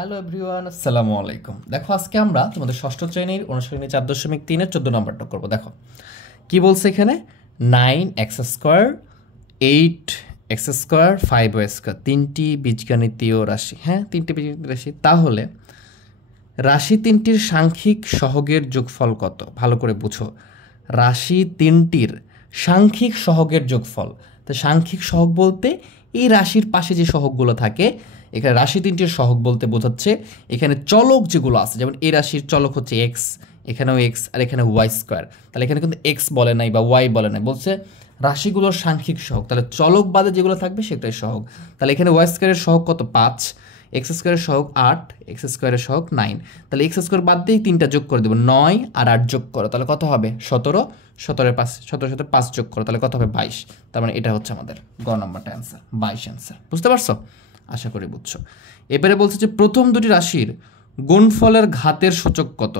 Hello everyone, আসসালামু আলাইকুম। দেখো আজকে আমরা তোমাদের ষষ্ঠ শ্রেণীর অনুশীলনী 4.3-এর 14 নম্বরটা করবো। দেখো কি বলছে এখানে, 9x² 8x², 5y², তিনটি বীজগণিতীয় রাশি। হ্যাঁ, তিনটি বীজগণিতীয় রাশি। তাহলে রাশি তিনটির সাংখ্যিক সহগের যোগফল কত? ভালো করে বুঝো, রাশি তিনটির সাংখ্যিক সহগের যোগফল। তো সাংখ্যিক সহগ বলতে এই রাশির পাশে যে সহগগুলো থাকে, এখানে রাশি তিনটির সহগ বলতে বোঝাচ্ছে এখানে চলক যেগুলো আছে, যেমন এই রাশির চলক হচ্ছে এক্স, এখানেও এক্স, আর এখানে y²। তাহলে এখানে কিন্তু এক্স বলে নাই বা ওয়াই বলে নাই, বলছে রাশিগুলোর সাংখ্যিক সহগ। তাহলে চলক বাদে যেগুলো থাকবে সেটাই সহগ। তাহলে এখানে y² সহগ কত? 5, x² সহগ 8, x² সহগ 9। তাহলে x² বাদ দিয়ে তিনটা যোগ করে দেবো, 9 আর 8 যোগ করো, তাহলে কত হবে? 17। 17 সাথে 5 যোগ করো, তাহলে কত হবে? 22। তার মানে এটা হচ্ছে আমাদের গ নম্বরটা অ্যান্সার, 22 অ্যান্সার। বুঝতে পারছো? আশা করি বুঝছো। এবারে বলছে যে প্রথম দুটি রাশির গুণফলের ঘাতের সূচক কত?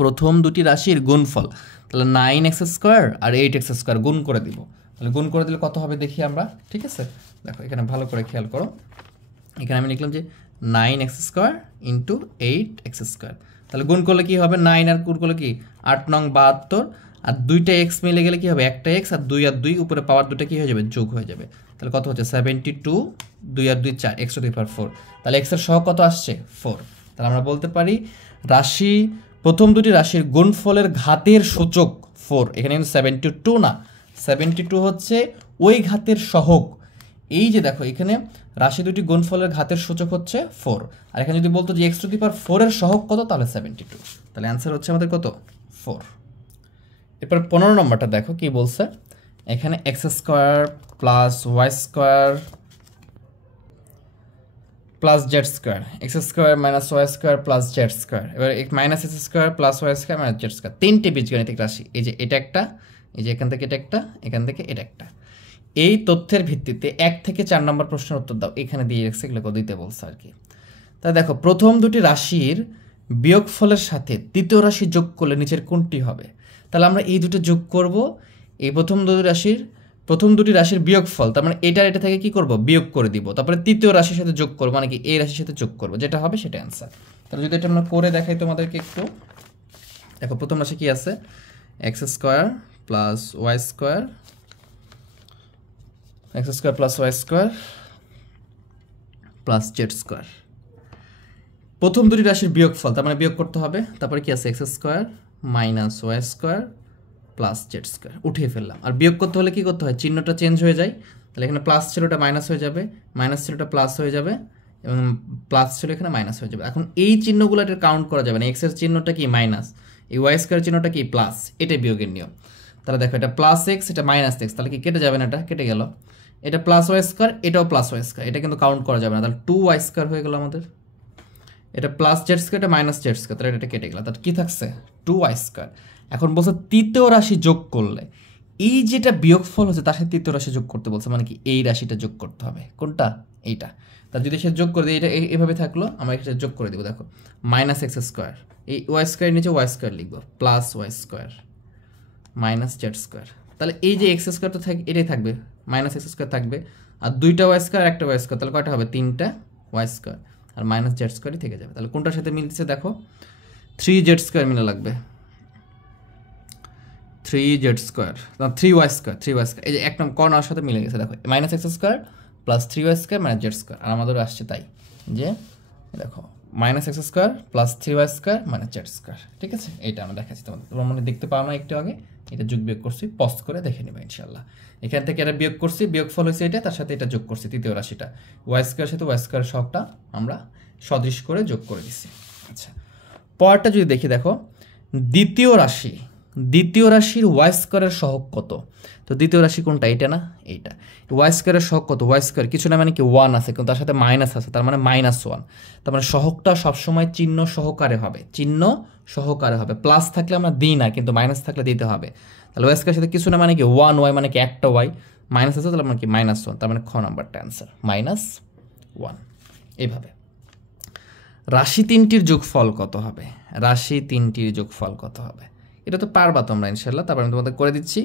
প্রথম দুটি রাশির গুণফল, তাহলে 9x² আর 8x² গুণ করে দিব। তাহলে গুণ করে দিলে কত হবে দেখি আমরা, ঠিক আছে? দেখো এখানে ভালো করে খেয়াল করো, এখানে আমি লিখলাম যে 9x² ইন্টু 8x²। তাহলে গুণ করলে কি হবে? 9 আর গুণ করলে কি 8 নং 72, আর দুইটা এক্স মিলে গেলে কি হবে? একটা এক্স, আর 2 আর 2 উপরে পাওয়ার দুটো কি হয়ে যাবে? যোগ হয়ে যাবে। তাহলে কত হচ্ছে? 72, 2 আর 2 4, x⁴। তাহলে x এর সহগ কত আসছে? 4। তাহলে আমরা বলতে পারি রাশি প্রথম দুটি রাশির গুণফলের ঘাতের সূচক 4। এখানে কিন্তু 72 না, 72 হচ্ছে ওই ঘাতের সহগ। এই যে দেখো এখানে রাশি দুটি গুণফলের ঘাতের সূচক হচ্ছে 4, আর এখানে যদি বলতো যে x⁴ এর সহগ কত, তাহলে 72। তাহলে অ্যান্সার হচ্ছে আমাদের কত? 4। এরপর 15 নম্বরটা দেখো কি বলছে, এখানে x² plus y² plus z², x² minus y² plus z², এবার minus x² plus y² minus z², তিনটি বীজগণিতিক রাশি। এই যে এটা একটা, এই যে এখান থেকে এটা একটা, এখান থেকে এটা একটা। এই তথ্যের ভিত্তিতে 1 থেকে 4 নম্বর প্রশ্নের উত্তর দাও। এখানে দিয়ে রাখছে, এগুলো দিতে বলছে আর কি। তাই দেখো প্রথম দুটি রাশির বিয়োগফলের সাথে তৃতীয় রাশি যোগ করলে নিচের কোনটি হবে? তাহলে আমরা এই দুটো যোগ করব, এই প্রথম দুটি রাশির বিয়োগফল, তার মানে এটা থেকে কি করব? বিয়োগ করে দিব, তারপরে তৃতীয় রাশির সাথে যোগ করব, মানে কি এই রাশির সাথে যোগ করব, যেটা হবে সেটা অ্যান্সার। তাহলে যদি এটা আমরা করে দেখাই তোমাদেরকে একটু, দেখো প্রথম রাশি কি আছে? x² plus y² x² plus y² plus z²। প্রথম দুটি রাশির বিয়োগফল, তার মানে বিয়োগ করতে হবে। তারপরে কি আছে? x² minus y² plus z², উঠিয়ে ফেললাম। আর বিয়োগ করতে হলে কি করতে হয়? চিহ্নটা চেঞ্জ হয়ে যায়। তাহলে এখানে প্লাস ছিল, ওটা মাইনাস হয়ে যাবে, মাইনাস ছিল, ওটা প্লাস হয়ে যাবে, এবং প্লাস ছিল এখানে মাইনাস হয়ে যাবে। এখন এই চিহ্নগুলো এটা কাউন্ট করা যাবে না। এক্স এর চিহ্নটা কি? মাইনাস, এই y² চিহ্নটা কি? প্লাস। এটাই বিয়োগের নিয়ম। তাহলে দেখো এটা প্লাস এক্স, এটা মাইনাস এক্স, তাহলে কি কেটে যাবে না? এটা কেটে গেল। এটা প্লাস y², এটাও প্লাস y², এটা কিন্তু কাউন্ট করা যাবে না। তাহলে 2y² হয়ে গেল আমাদের। এটা প্লাস z², এটা মাইনাস z², তাহলে এটা কেটে গেল। তাহলে কি থাকছে? 2y²। এখন বলছে তৃতীয় রাশি যোগ করলে এই যেটা বিয়োগফল হচ্ছে তার সাথে তৃতীয় রাশি যোগ করতে বলছে, মানে কি এই রাশিটা যোগ করতে হবে। কোনটা? এইটা। তার যদি সে যোগ করে দিই, এটা এভাবে থাকলো, আমরা এটা যোগ করে দেবো। দেখো মাইনাস x², এই y² নিচে y² লিখবো, প্লাস y² মাইনাস z²। তাহলে এই যে x² তো এটাই থাকবে, মাইনাস x² থাকবে, আর দুইটা y² আর একটা y², তাহলে কয়টা হবে? 3টা y², আর মাইনাস z² থেকে যাবে। তাহলে কোনটার সাথে মিলছে? দেখো 3z² মিলে লাগবে, 3z², 3y², এই যে এক নম্বর কর্নার সাথে মিলে গেছে। দেখো minus x² plus 3y² minus z², আর আমাদেরও আসছে তাই, যে দেখো minus x² plus 3y² minus z², ঠিক আছে? এইটা আমরা দেখাচ্ছি তোমাদের, তোমরা মনে দেখতে পাও না একটু আগে? এটা যোগ বিয়োগ করছি, পজ করে দেখে নেবে ইনশাল্লাহ। এখান থেকে এটা বিয়োগ করছি, বিয়োগফল হয়েছে এটা, তার সাথে এটা যোগ করছি তৃতীয় রাশিটা, y² সাথে y² সহগটা আমরা সদৃশ করে যোগ করে দিচ্ছি। আচ্ছা, পরেরটা যদি দেখি, দেখো দ্বিতীয় রাশির y² এর সহগ কত? তো দ্বিতীয় রাশি কোনটা? এইটা না, এইটা। y² এর সহগ কত? y² কিছু না, মানে কি 1 আছে, কিন্তু তার সাথে মাইনাস আছে, তার মানে -1। তার মানে সহগটা সবসময় চিহ্ন সহকারে হবে, প্লাস থাকলে আমরা দিই না, কিন্তু মাইনাস থাকলে দিতে হবে। তাহলে y² সাথে কিছু না, মানে কি 1y, মানে কি একটা y, মাইনাস আছে, তাহলে মানে কি -1, তার মানে খ নাম্বারটা অ্যান্সার, -1। এইভাবে রাশি তিনটির যোগফল কত হবে? এটা তো পারবা তোমরা ইনশাল্লাহ, তারপর আমি তোমাদের করে দিচ্ছি।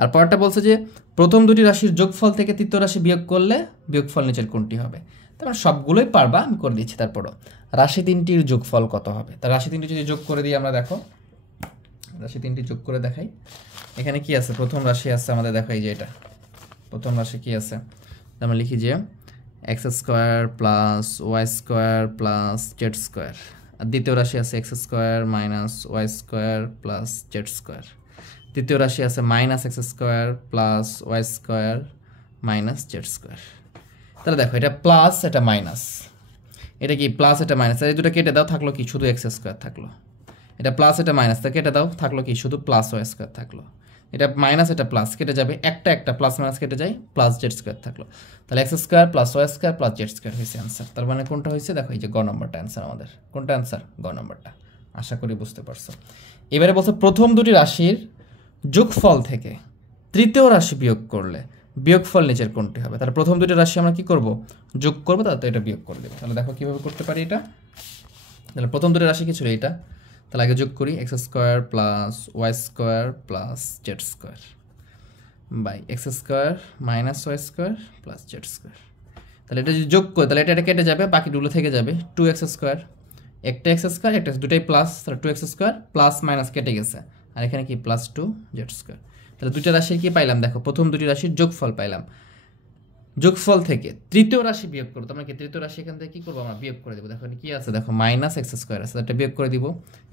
আর পরেরটা বলছে যে প্রথম দুটি রাশির যোগফল থেকে তৃতীয় রাশি বিয়োগ করলে বিয়োগফল নিচের কোনটি হবে? তারপর সবগুলোই পারবা, আমি করে দিচ্ছি। তারপরও রাশি তিনটির যোগফল কত হবে? তা রাশি তিনটি যদি যোগ করে দিই আমরা, দেখো রাশি তিনটি যোগ করে দেখাই। এখানে কি আছে? প্রথম রাশি আছে আমাদের, দেখো এই যে এটা প্রথম রাশি কি আছে, আমরা লিখি যে x square plus Y square plus Z square, আর দ্বিতীয় রাশি আছে x square minus Y square plus Z square, তৃতীয় রাশি আছে minus x square plus Y square minus z square. তাহলে দেখো এটা প্লাস, এটা মাইনাস, এটা কি প্লাস, এটা মাইনাস, এই দুটো কেটে দাও, থাকলো কি শুধু এক্স স্কোয়ার থাকলো। এটা প্লাস, এটা মাইনাস, তা কেটে দাও, থাকলো কি শুধু প্লাস ওয়াই স্কোয়ার থাকলো। এটা মাইনাস, এটা প্লাস, কেটে যাবে, একটা প্লাস মাইনাস কেটে যায়, প্লাস জেড স্কোয়ার থাকলো। তাহলে X square plus Y square plus Z square হয়েছে অ্যান্সার। তার মানে কোনটা হয়েছে? দেখো এই যে গ নম্বরটা অ্যান্সার আমাদের। কোনটা অ্যান্সার? গ নম্বরটা। আশা করি বুঝতে পারছো। এবারে বলছে প্রথম দুটি রাশির যোগফল থেকে তৃতীয় রাশি বিয়োগ করলে বিয়োগফল নিচের কোনটি হবে? তাহলে প্রথম দুটি রাশি আমরা কি করব? যোগ করবো, তারপর এটা বিয়োগ করে দেবো। তাহলে দেখো কীভাবে করতে পারি এটা। তাহলে প্রথম দুটি রাশি কি ছিল? এটা। তাহলে আগে যোগ করি, X square plus Y square plus Z square by X square minus Y square plus Z square. তাহলে এটা যদি যোগ করি, তাহলে এটা কেটে যাবে, বাকিগুলো থেকে যাবে। টু এক্স স্কোয়ার, একটা এক্স স্কোয়ার একটা দুটাই প্লাস, তাহলে two X square plus minus কেটে গেছে, আর এখানে কি প্লাস টু জেড স্কোয়ার। তাহলে দুটো রাশির কি পাইলাম? দেখো প্রথম দুটি রাশির যোগফল পাইলাম। যোগফল থেকে তৃতীয় রাশি বিয়োগ করবো, তোমরা কি তৃতীয় রাশি এখান থেকে কি করবো? আমরা বিয়োগ করে দেবো। দেখো কি আছে, দেখো মাইনাস এক্স স্কোয়ার আছে, এটা বিয়োগ করে দিব।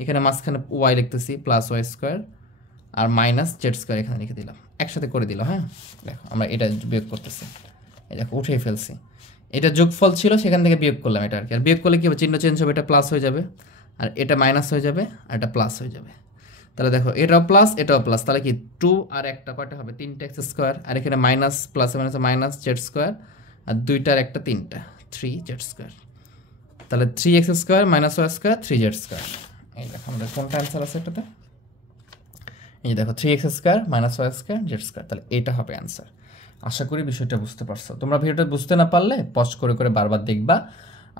এখানে মাঝখানে ওয়াই লিখতেছি, প্লাস ওয়াই স্কোয়ার আর মাইনাস জেড স্কোয়ার এখানে লিখে দিলাম, একসাথে করে দিলাম। হ্যাঁ দেখো আমরা এটা বিয়োগ করতেছি, এই দেখো উঠেই ফেলছি। এটা যোগফল ছিল, সেখান থেকে বিয়োগ করলাম এটা আর কি। আর বিয়োগ করলে কি হবে? চিহ্ন চেঞ্জ হবে, এটা প্লাস হয়ে যাবে আর এটা মাইনাস হয়ে যাবে আর এটা প্লাস হয়ে যাবে। তাহলে দেখো এটাও প্লাস এটাও প্লাস, তাহলে কি টু আর একটা কয়টা হবে? তিনটা এক্স স্কোয়ার, আর এখানে minus plus minus minus z square, আর দুইটার একটা তিনটা, থ্রি জেড স্কোয়ার। তাহলে three x square minus Y square three z square. এই দেখো আমাদের কোনটা অ্যান্সার আছে এটাতে? এই দেখো three x square minus Y square z square, তাহলে এটা হবে অ্যান্সার। আশা করি বিষয়টা বুঝতে পারছো। তোমরা ভিডিওটা বুঝতে না পারলে পজ করে করে বারবার দেখবা,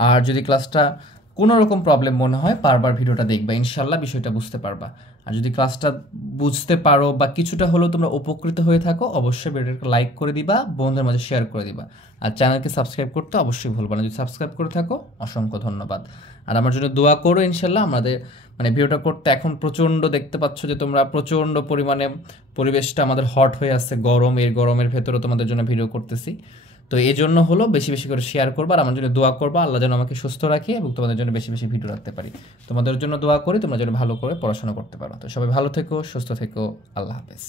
আর যদি ক্লাসটা কোনো রকম প্রবলেম মনে হয় বারবার ভিডিওটা দেখবা, ইনশাল্লাহ বিষয়টা বুঝতে পারবা। আর যদি ক্লাসটা বুঝতে পারো বা কিছুটা হলেও তোমরা উপকৃত হয়ে থাকো, অবশ্যই ভিডিওটাকে লাইক করে দিবা, বন্ধুদের মাঝে শেয়ার করে দিবা, আর চ্যানেলকে সাবস্ক্রাইব করতে অবশ্যই ভুলবা না। যদি সাবস্ক্রাইব করে থাকো অসংখ্য ধন্যবাদ। আর আমার জন্য দোয়া করো, ইনশাল্লাহ আমাদের ভিডিওটা করতে এখন প্রচণ্ড দেখতে পাচ্ছ যে তোমরা প্রচণ্ড পরিমাণে পরিবেশটা আমাদের হট হয়ে আসছে, গরম, এই গরমের ভেতরেও তোমাদের জন্য ভিডিও করতেছি। তো এই জন্য হলো বেশি বেশি করে শেয়ার করবা, আর আমার জন্য দোয়া করবা, আল্লাহ যেন আমাকে সুস্থ রাখে এবং তোমাদের জন্য বেশি বেশি ভিডিও রাখতে পারি। তোমাদের জন্য দোয়া করি, তোমরা যেন ভালো করে পড়াশোনা করতে পারো। তো সবাই ভালো থেকো, সুস্থ থেকো, আল্লাহ হাফেজ।